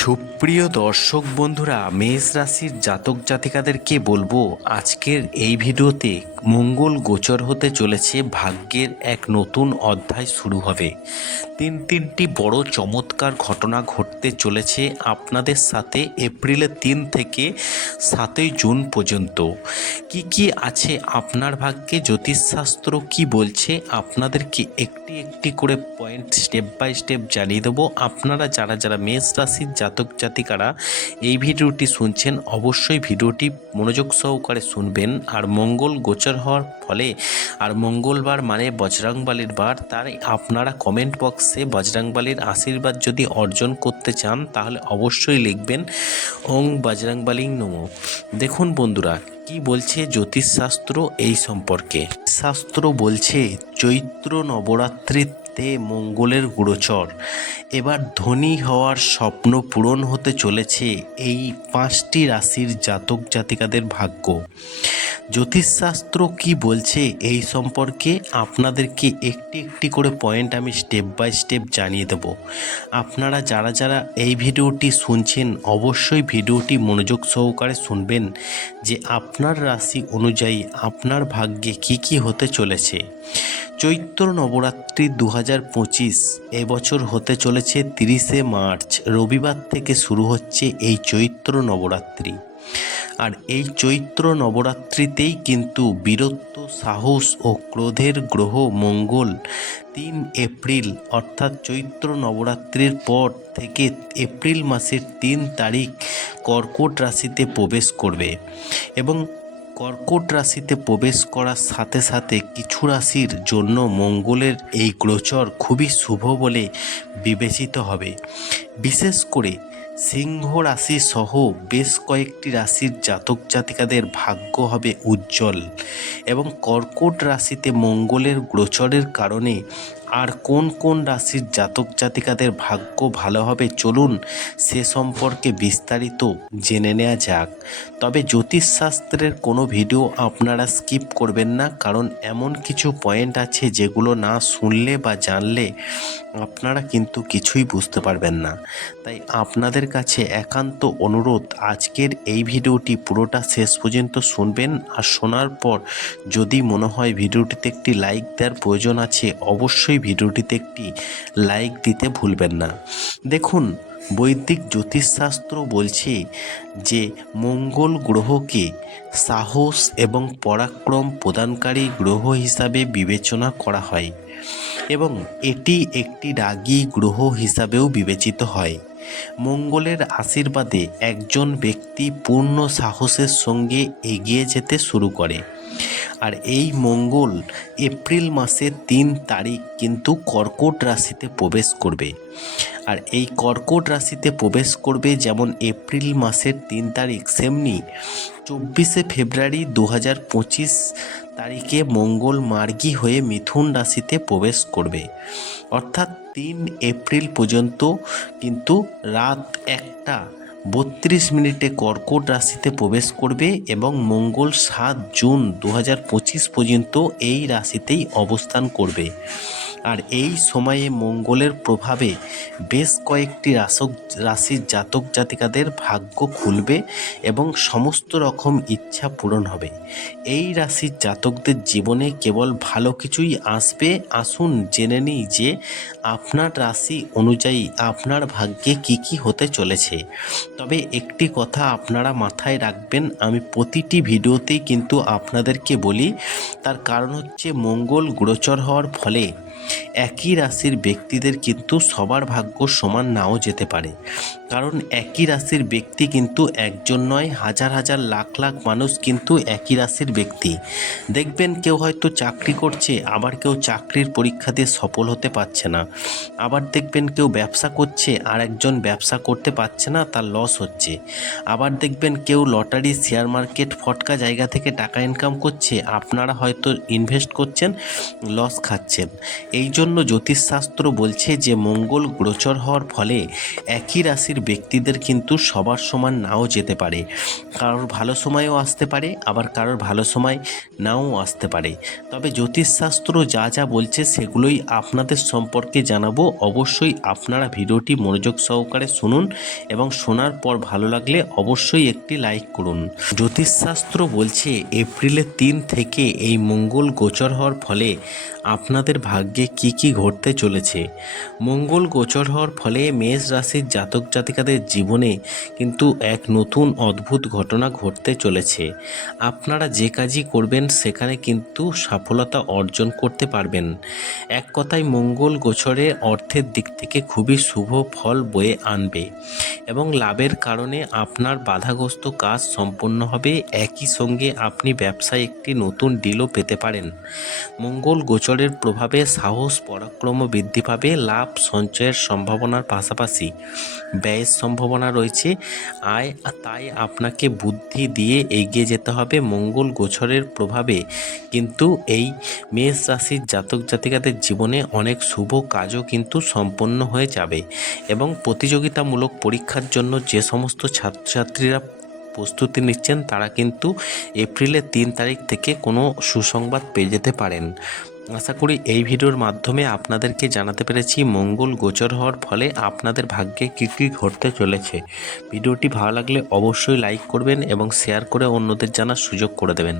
সুপ্রিয় দর্শক বন্ধুরা, মেষ রাশির জাতক জাতিকাদেরকে বলব, আজকের এই ভিডিওতে মঙ্গল গোচর হতে চলেছে, ভাগ্যের এক নতুন অধ্যায় শুরু হবে। তিন তিনটি বড় চমৎকার ঘটনা ঘটতে চলেছে আপনাদের সাথে এপ্রিলের তিন থেকে সাতই জুন পর্যন্ত। কি কি আছে আপনার ভাগ্যে? জ্যোতিষশাস্ত্র কি বলছে? আপনাদেরকে একটি একটি করে পয়েন্ট স্টেপ বাই স্টেপ জানিয়ে দেবো। আপনারা যারা যারা মেষ রাশির জাতক জাতিকারা এই ভিডিওটি শুনছেন, অবশ্যই ভিডিওটি মনোযোগ সহকারে শুনবেন। আর মঙ্গল গোচর হওয়ার ফলে, আর মঙ্গলবার মানে বজরংবালির বার, তাই আপনারা কমেন্ট বক্সে বজরংবালির আশীর্বাদ যদি অর্জন করতে চান, তাহলে অবশ্যই লিখবেন, ওং বজরংবালিং নমো। দেখুন বন্ধুরা, কি বলছে জ্যোতিষশাস্ত্র এই সম্পর্কে? শাস্ত্র বলছে, চৈত্র নবরাত্রিতে মঙ্গলের গুড়োচর। এবার ধনী হওয়ার স্বপ্ন পূরণ হতে চলেছে এই পাঁচটি রাশির জাতক জাতিকাদের ভাগ্য। জ্যোতিষশাস্ত্র কি বলছে এই সম্পর্কে আপনাদেরকে একটি একটি করে পয়েন্ট আমি স্টেপ বাই স্টেপ জানিয়ে দেব। আপনারা যারা যারা এই ভিডিওটি শুনছেন, অবশ্যই ভিডিওটি মনোযোগ সহকারে শুনবেন যে আপনার রাশি অনুযায়ী আপনার ভাগ্যে কি কি হতে চলেছে। চৈত্র নবরাত্রি দু হাজার পঁচিশ এবছর হতে চলেছে তিরিশে মার্চ। রবিবার থেকে শুরু হচ্ছে এই চৈত্র নবরাত্রি। আর এই চৈত্র নবরাত্রিতেই কিন্তু বীরত্ব, সাহস ও ক্রোধের গ্রহ মঙ্গল তিন এপ্রিল, অর্থাৎ চৈত্র নবরাত্রির পর থেকে এপ্রিল মাসের তিন তারিখ কর্কট রাশিতে প্রবেশ করবে। এবং কর্কট রাশিতে প্রবেশ করার সাথে সাথে কিছু রাশির জন্য মঙ্গলের এই গোচর খুবই শুভ বলে বিবেচিত হবে। বিশেষ করে সিংহ রাশি সহ বেশ কয়েকটি রাশির জাতক জাতিকাদের ভাগ্য হবে উজ্জ্বল এবং কর্কট রাশিতে মঙ্গলের গোচরের কারণে আর কোন কোন রাশির জাতক জাতিকাদের ভাগ্য ভালো হবে চলুন সে সম্পর্কে বিস্তারিত জেনে নেওয়া যাক। তবে জ্যোতিষশাস্ত্রের কোনো ভিডিও আপনারা স্কিপ করবেন না, কারণ এমন কিছু পয়েন্ট আছে যেগুলো না শুনলে বা জানলে আপনারা কিন্তু কিছুই বুঝতে পারবেন না। তাই আপনাদের কাছে একান্ত অনুরোধ, আজকের এই ভিডিওটি পুরোটা শেষ পর্যন্ত শুনবেন আর শোনার পর যদি মনে হয় ভিডিওটিতে একটি লাইক দেওয়ার প্রয়োজন আছে, অবশ্যই ভিডিওটিতে একটি লাইক দিতে ভুলবেন না। দেখুন, বৈদিক জ্যোতিষশাস্ত্র বলছে যে মঙ্গল গ্রহকে সাহস এবং পরাক্রম প্রদানকারী গ্রহ হিসাবে বিবেচনা করা হয় এবং এটি একটি রাগী গ্রহ হিসাবেও বিবেচিত হয়। মঙ্গলের আশীর্বাদে একজন ব্যক্তি পূর্ণ সাহসের সঙ্গে এগিয়ে যেতে শুরু করে। আর এই মঙ্গল এপ্রিল মাসের তিন তারিখ কিন্তু কর্কট রাশিতে প্রবেশ করবে। আর এই কর্কট রাশিতে প্রবেশ করবে যেমন এপ্রিল মাসের তিন তারিখ, সেমনি চব্বিশে ফেব্রুয়ারি দু হাজার পঁচিশ তারিখে মঙ্গল মার্গী হয়ে মিথুন রাশিতে প্রবেশ করবে। অর্থাৎ তিন এপ্রিল পর্যন্ত কিন্তু রাত একটা বত্রিশ মিনিটে কর্কট রাশিতে প্রবেশ করবে এবং মঙ্গল সাত জুন দু হাজার পঁচিশ পর্যন্ত এই রাশিতেই অবস্থান করবে। আর এই সময়ে মঙ্গলের প্রভাবে বেশ কয়েকটি রাসক, রাশির জাতক জাতিকাদের ভাগ্য খুলবে এবং সমস্ত রকম ইচ্ছা পূরণ হবে। এই রাশির জাতকদের জীবনে কেবল ভালো কিছুই আসবে। আসুন জেনে নিই যে আপনার রাশি অনুযায়ী আপনার ভাগ্যে কি কি হতে চলেছে। তবে একটি কথা আপনারা মাথায় রাখবেন, আমি প্রতিটি ভিডিওতেই কিন্তু আপনাদেরকে বলি, তার কারণ হচ্ছে মঙ্গল গোচর হওয়ার ফলে একই রাশির ব্যক্তিদের কিন্তু সবার ভাগ্য সমান নাও যেতে পারে। কারণ একই রাশির ব্যক্তি কিন্তু একজন নয়, হাজার হাজার লাখ লাখ মানুষ কিন্তু একই রাশির ব্যক্তি। দেখবেন কেউ হয়তো চাকরি করছে, আবার কেউ চাকরির পরীক্ষা দিয়ে সফল হতে পারছে না। আবার দেখবেন কেউ ব্যবসা করছে, আর একজন ব্যবসা করতে পারছে না, তার লস হচ্ছে। আবার দেখবেন কেউ লটারি শেয়ার মার্কেট ফটকা জায়গা থেকে টাকা ইনকাম করছে, আপনারা হয়তো ইনভেস্ট করছেন লস খাচ্ছেন। এই জন্য জ্যোতিষশাস্ত্র বলছে যে, মঙ্গল, গোচর হওয়ার ফলে একই রাশির ব্যক্তিদের কিন্তু সবার সমান নাও যেতে পারে। কারোর ভালো সময়ও আসতে পারে, আবার কারোর ভালো সময় নাও আসতে পারে। তবে জ্যোতিষশাস্ত্র যা যা বলছে সেগুলোই আপনাদের সম্পর্কে জানাব। অবশ্যই আপনারা ভিডিওটি মনোযোগ সহকারে শুনুন এবং শোনার পর ভালো লাগলে অবশ্যই একটি লাইক করুন। জ্যোতিষশাস্ত্র বলছে, এপ্রিলের তিন থেকে এই মঙ্গল গোচর হওয়ার ফলে আপনাদের ভাগ্যে কি কি ঘটতে চলেছে? মঙ্গল গোচর হওয়ার ফলে মেষ রাশির জাতক জাতিকাদের জীবনে কিন্তু এক নতুন অদ্ভুত ঘটনা ঘটতে চলেছে। আপনারা যে কাজই করবেন, সেখানে কিন্তু সফলতা অর্জন করতে পারবেন। এক কথায় মঙ্গল গোচরে অর্থের দিক থেকে খুবই শুভ ফল বয়ে আনবে এবং লাভের কারণে আপনার বাধাগ্রস্ত কাজ সম্পন্ন হবে। একই সঙ্গে আপনি ব্যবসায় একটি নতুন ডিলও পেতে পারেন। মঙ্গল গোচরের প্রভাবে সাহস, পরাক্রম বৃদ্ধি পাবে, লাভ, সঞ্চয়ের সম্ভাবনার পাশাপাশি ব্যয়ের সম্ভাবনা রয়েছে। আয় তাই আপনাকে বুদ্ধি দিয়ে এগিয়ে যেতে হবে মঙ্গল গোচরের প্রভাবে। কিন্তু এই মেষ রাশির জাতক জাতিকাদের জীবনে অনেক শুভ কাজও কিন্তু সম্পন্ন হয়ে যাবে এবং প্রতিযোগিতামূলক পরীক্ষার জন্য যে সমস্ত ছাত্রছাত্রীরা প্রস্তুতি নিচ্ছেন, তারা কিন্তু এপ্রিলের তিন তারিখ থেকে কোনো সুসংবাদ পেয়ে যেতে পারেন। আশা করি এই ভিডিওর মাধ্যমে আপনাদেরকে জানাতে পেরেছি মঙ্গল গোচর হওয়ার ফলে আপনাদের ভাগ্যে কী কী ঘটতে চলেছে। ভিডিওটি ভালো লাগলে অবশ্যই লাইক করবেন এবং শেয়ার করে অন্যদের জানার সুযোগ করে দেবেন।